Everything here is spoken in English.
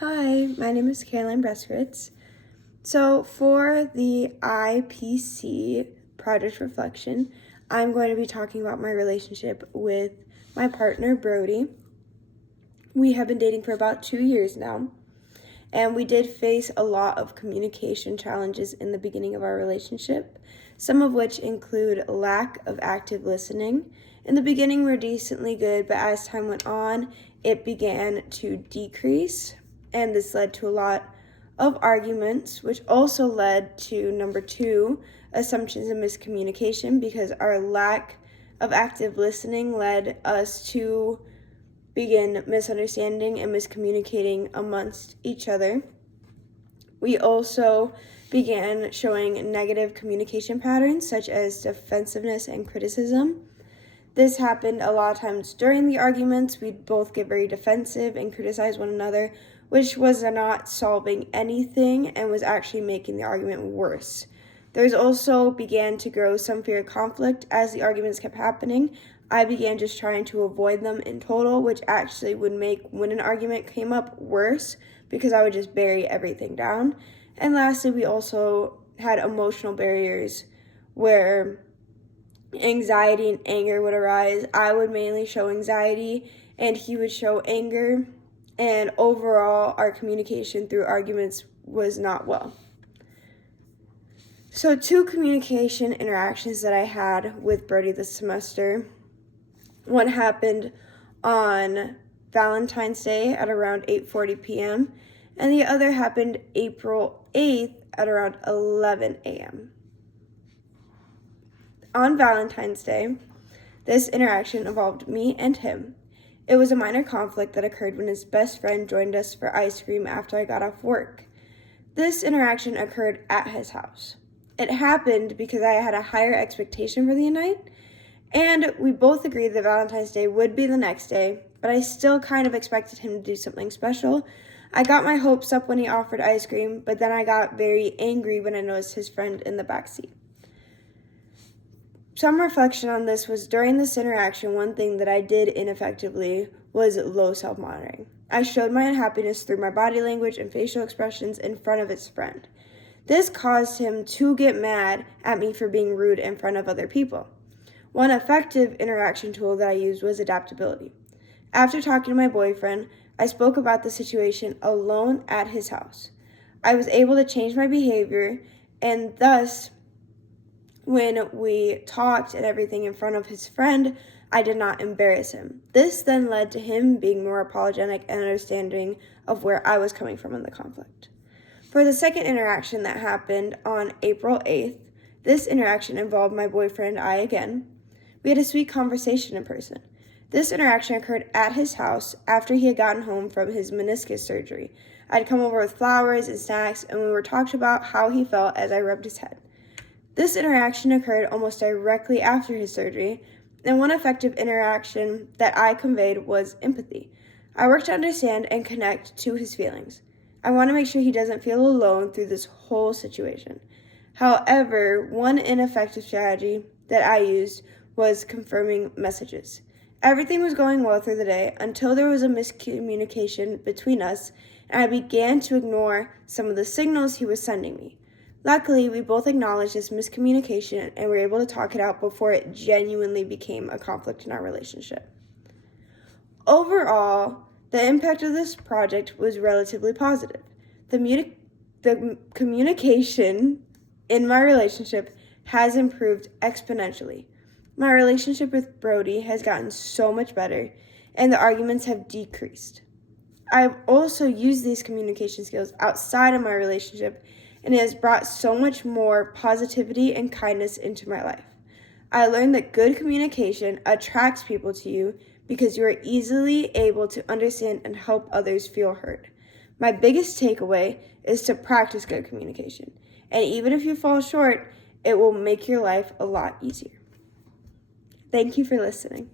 Hi, my name is Caroline Breskowitz. So for the IPC project reflection, I'm going to be talking about my relationship with my partner, Brody. We have been dating for about 2 years now, and we did face a lot of communication challenges in the beginning of our relationship, some of which include lack of active listening. In the beginning, we were decently good, but as time went on, it began to decrease, and this led to a lot of arguments, which also led to number 2, assumptions and miscommunication, because our lack of active listening led us to begin misunderstanding and miscommunicating amongst each other. We also began showing negative communication patterns such as defensiveness and criticism. This happened a lot of times during the arguments. We'd both get very defensive and criticize one another, which was not solving anything and was actually making the argument worse. There's also began to grow some fear of conflict as the arguments kept happening. I began just trying to avoid them in total, which actually would make when an argument came up worse because I would just bury everything down. And lastly, we also had emotional barriers where anxiety and anger would arise. I would mainly show anxiety and he would show anger, and overall our communication through arguments was not well. So 2 communication interactions that I had with Brody this semester. One happened on Valentine's Day at around 8:40 p.m. and the other happened April 8th at around 11 a.m. On Valentine's Day, this interaction involved me and him. It was a minor conflict that occurred when his best friend joined us for ice cream after I got off work. This interaction occurred at his house. It happened because I had a higher expectation for the night, and we both agreed that Valentine's Day would be the next day, but I still kind of expected him to do something special. I got my hopes up when he offered ice cream, but then I got very angry when I noticed his friend in the back seat. Some reflection on this was during this interaction, one thing that I did ineffectively was low self-monitoring. I showed my unhappiness through my body language and facial expressions in front of his friend. This caused him to get mad at me for being rude in front of other people. One effective interaction tool that I used was adaptability. After talking to my boyfriend, I spoke about the situation alone at his house. I was able to change my behavior, and thus, when we talked and everything in front of his friend, I did not embarrass him. This then led to him being more apologetic and understanding of where I was coming from in the conflict. For the second interaction that happened on April 8th, this interaction involved my boyfriend and I again. We had a sweet conversation in person. This interaction occurred at his house after he had gotten home from his meniscus surgery. I'd come over with flowers and snacks, and we were talking about how he felt as I rubbed his head. This interaction occurred almost directly after his surgery, and one effective interaction that I conveyed was empathy. I worked to understand and connect to his feelings. I want to make sure he doesn't feel alone through this whole situation. However, one ineffective strategy that I used was confirming messages. Everything was going well through the day until there was a miscommunication between us, and I began to ignore some of the signals he was sending me. Luckily, we both acknowledged this miscommunication and were able to talk it out before it genuinely became a conflict in our relationship. Overall, the impact of this project was relatively positive. The communication in my relationship has improved exponentially. My relationship with Brody has gotten so much better, and the arguments have decreased. I've also used these communication skills outside of my relationship, and it has brought so much more positivity and kindness into my life. I learned that good communication attracts people to you because you are easily able to understand and help others feel heard. My biggest takeaway is to practice good communication, and even if you fall short, it will make your life a lot easier. Thank you for listening.